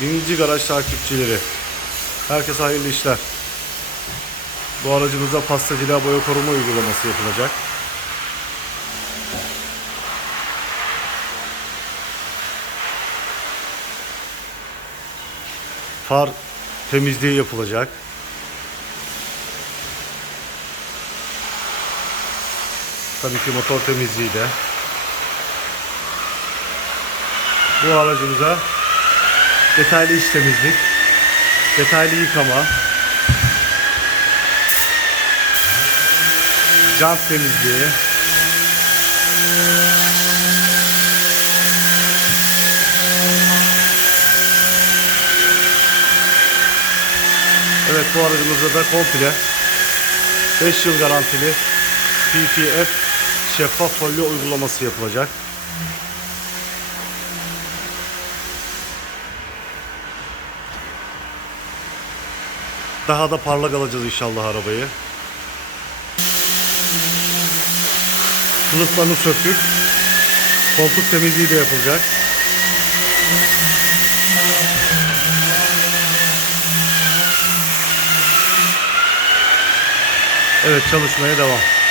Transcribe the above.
İnci Garaj takipçileri. Herkese hayırlı işler. Bu aracımızda pastacılığa boya koruma uygulaması yapılacak. Far temizliği yapılacak. Tabii ki motor temizliği de. Bu aracımıza detaylı iç temizlik, detaylı yıkama, jant temizliği, Evet bu aracımızda da komple 5 yıl garantili PPF şeffaf folyo uygulaması yapılacak. Daha da parlak alacağız inşallah arabayı. Kılıflarını söktük. Koltuk temizliği de yapılacak. Evet çalışmaya devam.